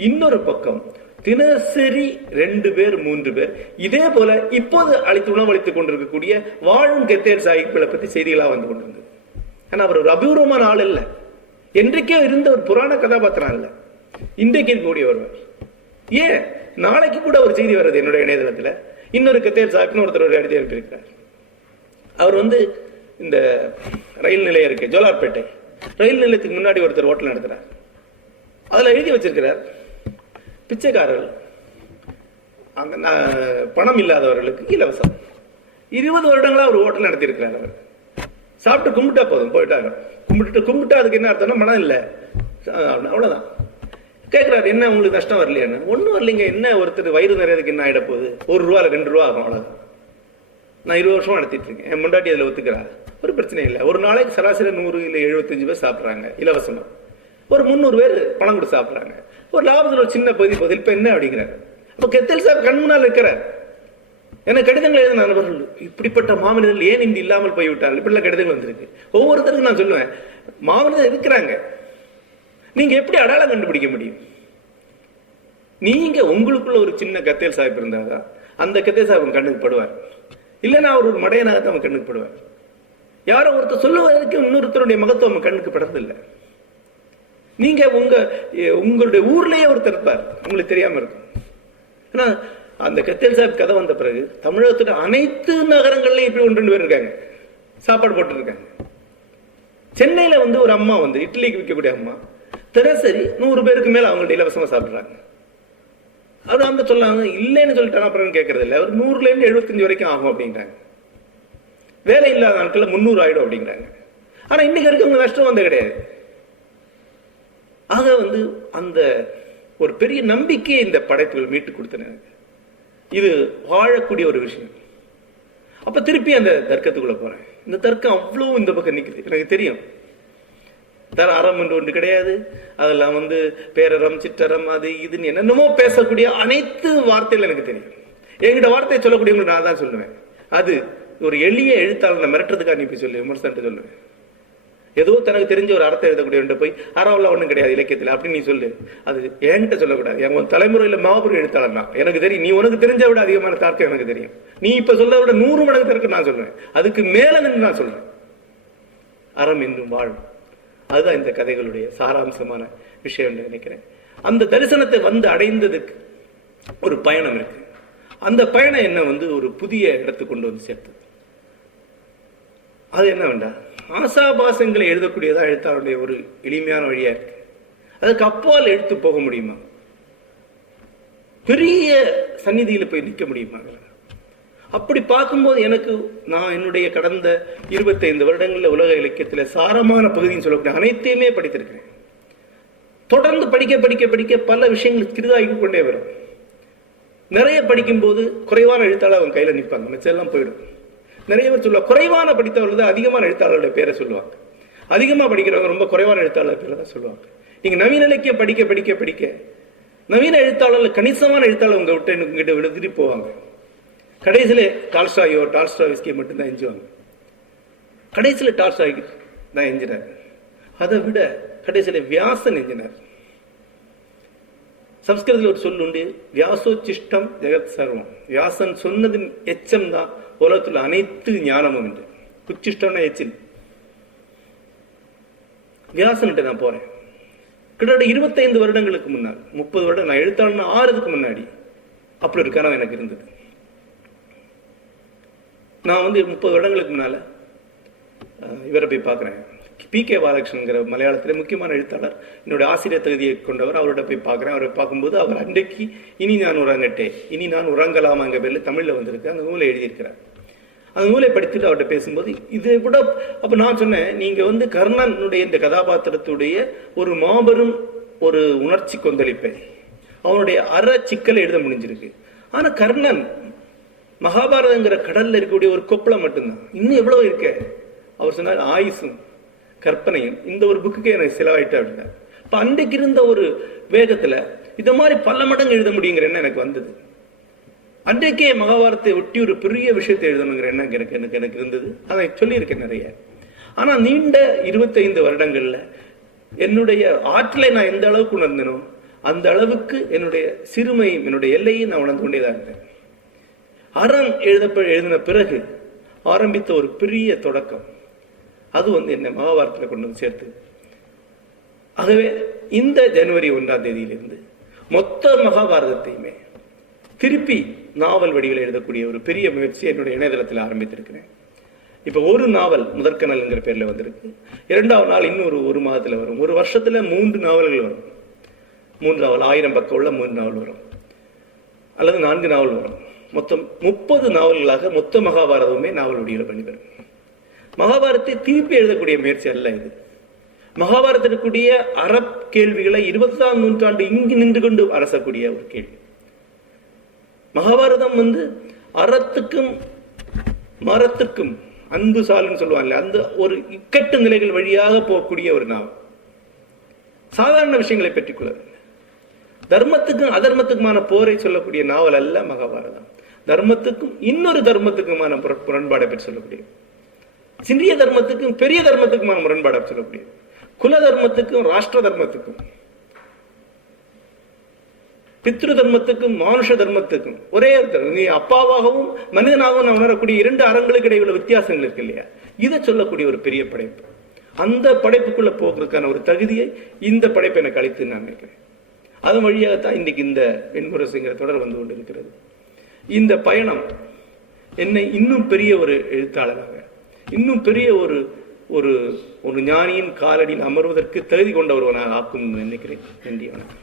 இன்னொரு பக்கம் தினசரி 2 பேர் 3 பேர் இதே போல இப்போது உணவளித்துக் கொண்டிருக்கக்கூடிய வாழும் கெத்தேல் சாஹிப்களை பத்தி செய்திகளா வந்து கொண்டிருந்தது. ஆனா அவர் ஒரு அபூர்வமான ஆள் இல்ல, என்றைக்கே இருந்த ஒரு புராண கதாபாத்திரம் இல்ல, இன்றைக்கு இருக்கக்கூடிய ஒருவர். ஏன் நாளைக்கு கூட ஒரு செய்தி வருது என்னுடைய இணையதளத்துல, இன்னொரு கெத்தேல் சாஹிப்னு ஒருத்தர் ஒரு எழுதி அனுப்பியிருக்கிறார். அவர் வந்து இந்த ரயில் நிலையம் இருக்கு ஜோலார்பேட்டை, ரயில் நிலையத்துக்கு முன்னாடி ஒருத்தர் ஹோட்டல் நடத்துறார். அதுல எழுதி வச்சிருக்கிறார், பிச்சைக்காரர்கள் பணம் இல்லாதவர்களுக்கு இலவசம். 20 வருடங்களா ஒரு ஹோட்டல் நடத்தி இருக்கிறார். அவர் சாப்பிட்டு கும்பிட்டா போதும், போயிட்டாங்க. கும்பிட்டா அதுக்கு என்ன அர்த்தம்னா மனம் இல்லை, அவ்வளவுதான். கேட்கிறாரு, என்ன உங்களுக்கு நஷ்டம் வரலையான்னு? ஒன்னும் வரலைங்க. என்ன ஒருத்தர் வயிறு நிறையதுக்கு என்ன ஆயிட போகுது? 1 ரூபா 2 ரூபா ஆகும், அவ்வளவுதான். நான் 20 வருஷமா நடத்திட்டு இருக்கேன். என் முண்டாட்டி அதுல ஒத்துக்கிறாரு, ஒரு பிரச்சனை இல்லை. ஒரு நாளைக்கு சராசரி 100 இல்ல 75 பேர் சாப்பிட்றாங்க இலவசமா. ஒரு 300 பேர் பணம் கொடுத்து சாப்பிட்றாங்க. ஒரு லாபத்தில் ஒரு சின்ன பகுதி இப்ப என்ன அப்படிங்கிறாரு. அப்ப கெத்தேல் சாஹிப் கண் முன்னால் இருக்கிறார். எனக்கு கடிதங்கள் எழுதின நண்பர்கள், இப்படிப்பட்ட மாமனிதர்கள் ஏன் இன்று இல்லாமல் போய்விட்டார்கள், இப்படிலாம் கடிதங்கள் வந்திருக்கு. ஒவ்வொருத்தருக்கும் நான் சொல்லுவேன், மாமனிதர் இருக்கிறாங்க, நீங்க எப்படி அடையாளம் கண்டுபிடிக்க முடியும்? நீங்க உங்களுக்குள்ள ஒரு சின்ன கெத்தேல் சாஹிப் இருந்தாதான் அந்த கெத்தேல் சாஹிப் கண்ணுக்கு படுவார். இல்லைன்னா அவர் ஒரு மடையனாக அவன் கண்ணுக்கு படுவார். யாரோ ஒருத்தர் சொல்லுவதற்கு இன்னொருத்தருடைய மகத்துவம் கண்ணுக்கு படுறதில்லை. நீங்க உங்களுடைய ஊர்லயே ஒருத்தர் இருப்பார், உங்களுக்கு தெரியாம இருக்கும். ஆனா அந்த கெத்தேல் சாஹிப் கதை வந்த பிறகு தமிழகத்துல அனைத்து நகரங்கள்லயும் இப்படி 1-2 பேர் இருக்காங்க, சாப்பாடு போட்டு இருக்காங்க. சென்னையில வந்து ஒரு அம்மா வந்து இட்லிக்கு விற்கக்கூடிய அம்மா தினசரி 100 பேருக்கு மேல அவங்கள்ட்ட இலவசமா சாப்பிடுறாங்க. அவர் அந்த சொல்லாங்க, இல்லைன்னு சொல்லிட்டாங்க. அப்புறம் கேட்கறது இல்லை, அவர் 100ல இருந்து 75 வரைக்கும் ஆகும் அப்படிங்கிறாங்க. வேலை இல்லாத நாட்கள்ல 300 ஆயிடும் அப்படிங்கிறாங்க. ஆனா இன்னைக்கு இருக்கவங்க நஷ்டம் வந்த கிடையாது. ஆக வந்து அந்த ஒரு பெரிய நம்பிக்கையை இந்த படைப்புகள் மீட்டு கொடுத்தன. இது வாழக்கூடிய ஒரு விஷயம். அப்ப திருப்பி அந்த தர்க்கத்துக்குள்ள போறேன். இந்த தர்க்கம் அவ்வளவு இந்த பக்கம் நிக்குது. எனக்கு தெரியும் அறம் என்று ஒன்று கிடையாது. அதெல்லாம் வந்து பேரறம் சிற்றறம் அது இதுன்னு என்னென்னமோ பேசக்கூடிய அனைத்து வார்த்தைகள் எனக்கு தெரியும். என்கிட்ட வார்த்தையை சொல்லக்கூடியவங்க நான் தான் சொல்லுவேன். அது ஒரு எளிய எழுத்தாளனை மிரட்டுறதுக்காக நீ போய் சொல்லு, விமர்சனத்தை சொல்லுவேன். ஏதோ தனக்கு தெரிஞ்ச ஒரு அர்த்தம் எழுதக்கூடிய போய் அறவெல்லாம் ஒண்ணும் கிடையாது இலக்கியத்தில் அப்படின்னு நீ சொல்லு. அது என்கிட்ட சொல்லக்கூடாது. என் தலைமுறையில மாபெரும் எழுத்தாளர் தான், எனக்கு தெரியும். நீ உனக்கு தெரிஞ்ச விட அதிகமான தாக்கம் எனக்கு தெரியும். நீ இப்ப சொல்ல விட 100 மடங்கு தருக்கு நான் சொல்லுவேன். அதுக்கு மேல நின்று நான் சொல்றேன். அறம் இன்னும் வாழும். அதுதான் இந்த கதைகளுடைய சாராம்சமான விஷயம் நினைக்கிறேன். அந்த தரிசனத்தை வந்து அடைந்ததுக்கு ஒரு பயணம் இருக்கு. அந்த பயணம் என்ன ஒரு புதிய இடத்துக்கு கொண்டு வந்து சேர்த்தது. அது என்ன வேண்டாம், ஆசாபாசங்களை எழுதக்கூடியதா எழுத்தாளருடைய ஒரு எளிமையான வழியா இருக்கு. அதுக்கு அப்பால் எழுத்து போக முடியுமா? பெரிய சந்நிதியில் போய் நிற்க முடியுமா? அப்படி பார்க்கும்போது எனக்கு நான் என்னுடைய கடந்த 25 வருடங்களில் உலக இலக்கியத்தில் சாரமான பகுதின்னு சொல்லக்கூடிய அனைத்தையுமே படித்திருக்கிறேன். தொடர்ந்து படிக்க படிக்க படிக்க பல விஷயங்கள் சிறிதாகி கொண்டே வரும். நிறைய படிக்கும்போது குறைவான எழுத்தாளர் அவங்க கையில் நிற்பாங்க, மிச்செல்லாம் போயிடும். நிறைய பேர் சொல்லுவாங்க, குறைவான படித்தவர்கள் தான் அதிகமான எழுத்தாளருடைய பேரை சொல்லுவாங்க. அதிகமாக படிக்கிறவங்க ரொம்ப குறைவான எழுத்தாளர் பேரை தான் சொல்லுவாங்க. நீங்க நவீன இலக்கியம் படிக்க படிக்க படிக்க நவீன எழுத்தாளர்கள் கணிசமான எழுத்தாளர் உங்க விட்டு உங்ககிட்ட விழுதுட்டு போவாங்க. கடைசியில டால்ஸ்டாய்ஸ்கியை மட்டும்தான் எஞ்சுவாங்க. கடைசியில் டால்ஸ்டாய் தான் எஞ்சினார். அதை விட கடைசியில வியாசன் எஞ்சினார். சம்ஸ்கிருதத்தில் ஒரு சொல் உண்டு, வியாசோச்சிஷ்டம் ஜெகத் சர்வம். வியாசன் சொன்னதின் எச்சம் தான் உலகத்தில் அனைத்து ஞானமும் என்று. உச்சிஷ்டம்னா எச்சில். வியாசன்கிட்ட நான் போறேன். கிட்டத்தட்ட 25 வருடங்களுக்கு முன்னால், 30 வருடம் நான் எழுத்தாளர்னு ஆறதுக்கு முன்னாடி அப்படி ஒரு கனவு எனக்கு இருந்தது. நான் 30 வருடங்களுக்கு முன்னால இவரை போய் பார்க்குறேன். பி.கே. பாலகிருஷ்ணங்கிற மலையாளத்தில் முக்கியமான எழுத்தாளர், என்னுடைய ஆசிரியர் தகுதியை கொண்டவர். அவரோட போய் பார்க்குறேன். அவரை பார்க்கும்போது அவர் அன்றைக்கு இனி நான் உறங்கட்டே, இனி நான் உறங்கலாமாங்கிற பேரில் தமிழில் வந்திருக்கு. அந்த நூலை எழுதியிருக்கிறார். அந்த நூலை படித்துட்டு அவர்கிட்ட பேசும்போது இதை விட அப்போ நான் சொன்னேன், நீங்க கர்ணனுடைய இந்த கதாபாத்திரத்துடைய ஒரு மாபெரும் ஒரு உணர்ச்சி கொந்தளிப்பை, அவனுடைய சிக்கலை எழுத முடிஞ்சிருக்கு. ஆனா கர்ணன் மகாபாரதங்கிற கடல்ல இருக்கக்கூடிய ஒரு கொப்பளை மட்டும்தான். இன்னும் எவ்வளவு இருக்க? அவர் சொன்னார், ஆயுசும் கற்பனையும் இந்த ஒரு புக்குக்கே எனக்கு செலவாயிட்டு அப்படின்னா. இப்ப அன்றைக்கு இருந்த ஒரு வேகத்துல இந்த மாதிரி பல மடங்கு எழுத முடியுங்கிற எண்ணம் எனக்கு வந்தது. அன்றைக்கே மகாபாரத்தை ஒட்டி ஒரு பெரிய விஷயத்தை எழுதணுங்கிற எண்ணம் எனக்கு இருந்தது. அதை சொல்லியிருக்கேன் நிறைய. ஆனா நீண்ட 25 வருடங்கள்ல என்னுடைய ஆற்றலை நான் எந்த அளவுக்கு உணர்ந்தனோ அந்த அளவுக்கு என்னுடைய சிறுமையும் என்னுடைய எல்லையும் நான் உணர்ந்து கொண்டேதான் இருந்தேன். அறம் எழுதின பிறகு ஆரம்பித்த ஒரு பெரிய தொடக்கம் அது என்ன மகாபாரத்தில் கொண்டு வந்து சேர்த்து. ஆகவே இந்த ஜனவரி 1ஆம் தேதியிலிருந்து மொத்த மகாபாரதத்தையுமே திருப்பி நாவல் வடிவில் எழுதக்கூடிய ஒரு பெரிய முயற்சி என்னுடைய இணையதளத்தில் ஆரம்பித்திருக்கிறேன். இப்ப ஒரு நாவல் முதற்கனல்ங்கிற பேர்ல வந்திருக்கு. 2வது நாள் இன்னொரு 1 மாதத்துல வரும். ஒரு வருஷத்துல 3 நாவல்கள் வரும். 3 நாவல் 1000 பக்கம் உள்ள 3 நாவல் வரும், அல்லது 4 நாவல் வரும். மொத்தம் 30 நாவல்களாக மொத்த மகாபாரதமே நாவல் வடிவில் பண்ணிவரும். மகாபாரத்தை திருப்பி எழுதக்கூடிய முயற்சி அல்ல இது. மகாபாரதத்திற்குரிய கேள்விகளை 20ஆம் நூற்றாண்டு இங்கு நின்று கொண்டு அரசக்கூடிய ஒரு கேள்வி. மகாபாரதம் அறத்துக்கும் மரத்துக்கும் அன்பு சாலுன்னு சொல்லுவாங்க, அந்த ஒரு இக்கட்டு நிலைகள் வழியாக போகக்கூடிய ஒரு நாவல். சாதாரண விஷயங்களை பெற்றுக்கொள்ள தர்மத்துக்கும் அதர்மத்துக்குமான போரை சொல்லக்கூடிய நாவல் அல்ல மகாபாரதம். தர்மத்துக்கும் இன்னொரு தர்மத்துக்குமான முரண்பாடை பற்றி சொல்லக்கூடிய, சிறிய தர்மத்துக்கும் பெரிய தர்மத்துக்குமான முரண்பாடை சொல்லக்கூடிய, குல தர்மத்துக்கும் ராஷ்டிர தர்மத்துக்கும், பித்ரு தர்மத்துக்கும் மானுஷ தர்மத்துக்கும் ஒரே நீ அப்பாவாகவும் மனிதனாகவும் நான் உணரக்கூடிய 2 அறங்களுக்கு இடையே உள்ள வித்தியாசங்கள் இருக்கு இல்லையா? இதை சொல்லக்கூடிய ஒரு பெரிய படைப்பு. அந்த படைப்புக்குள்ள போகிறதுக்கான ஒரு தகுதியை இந்த படைப்பை எனக்கு அளித்து நான் நினைக்கிறேன். அதன் வழியாகத்தான் இன்னைக்கு இந்த வெண்முரசுங்கிற தொடர் வந்து கொண்டு இருக்கிறது. இந்த பயணம் என்னை இன்னும் பெரிய ஒரு எழுத்தாளராக, இன்னும் பெரிய ஒரு ஒரு ஒரு ஞானியின் காலடியில் அமர்வதற்கு தகுதி கொண்ட ஒருவனாக ஆக்கும் நினைக்கிறேன். நன்றி, வணக்கம்.